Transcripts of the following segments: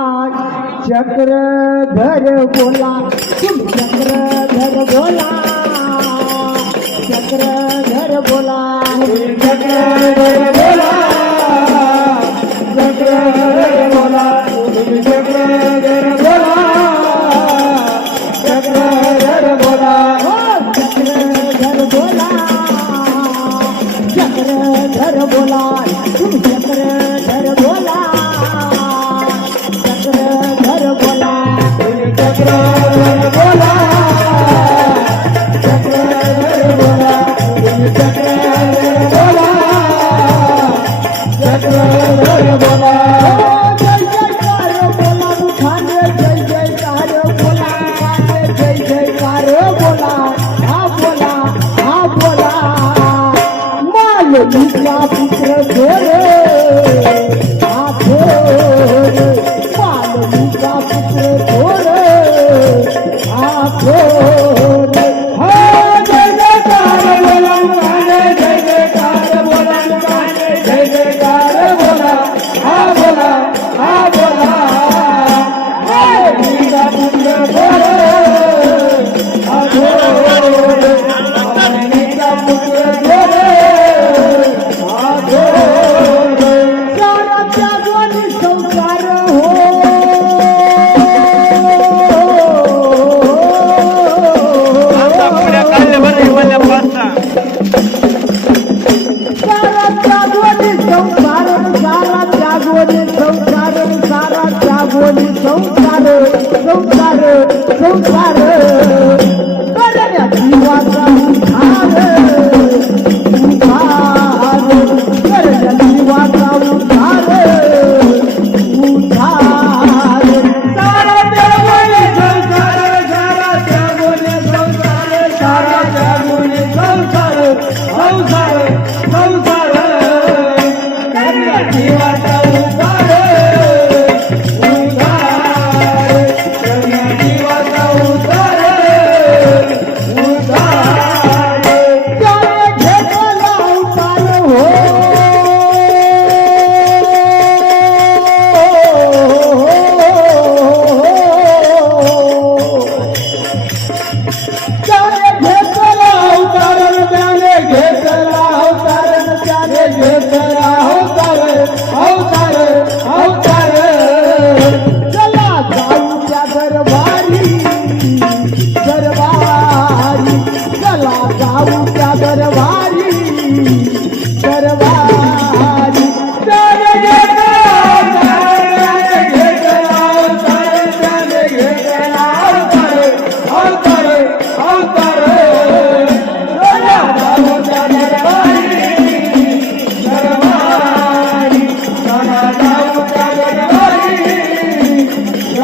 आज बोला तुम चक्रधर बोला चक्रधर बोला चक्रधर बोला चक्रधर बोला तुम चक्रधर बोला चक्रधर बोला चक्रधर बोला हो, चक्रधर बोला Krishna.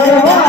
Agora vai.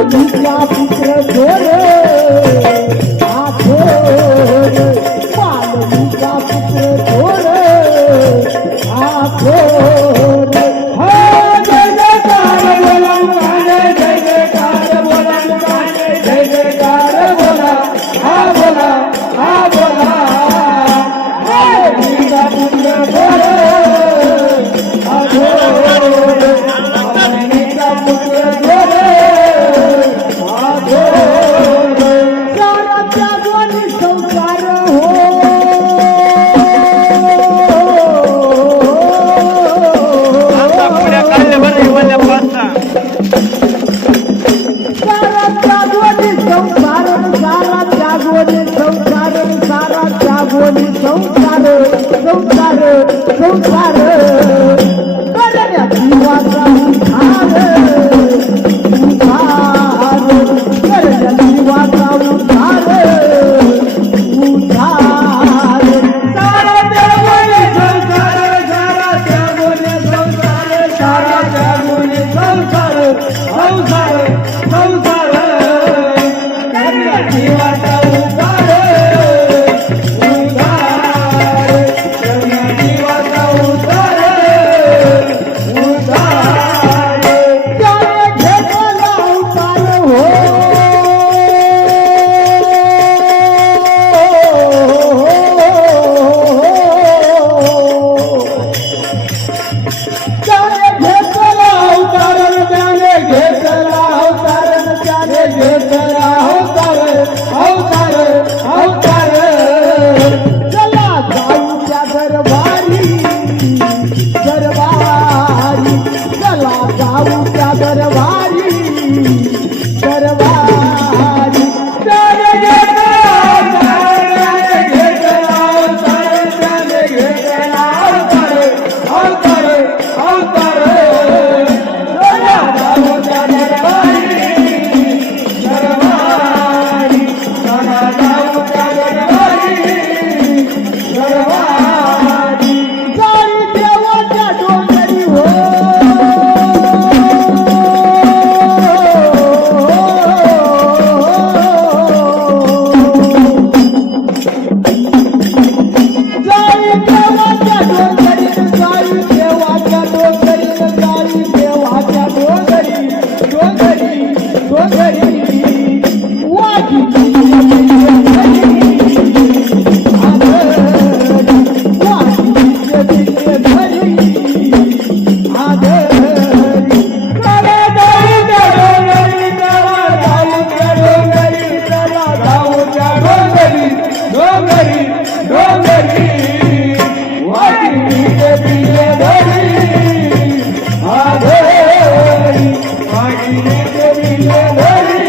पुत्र Thank é you.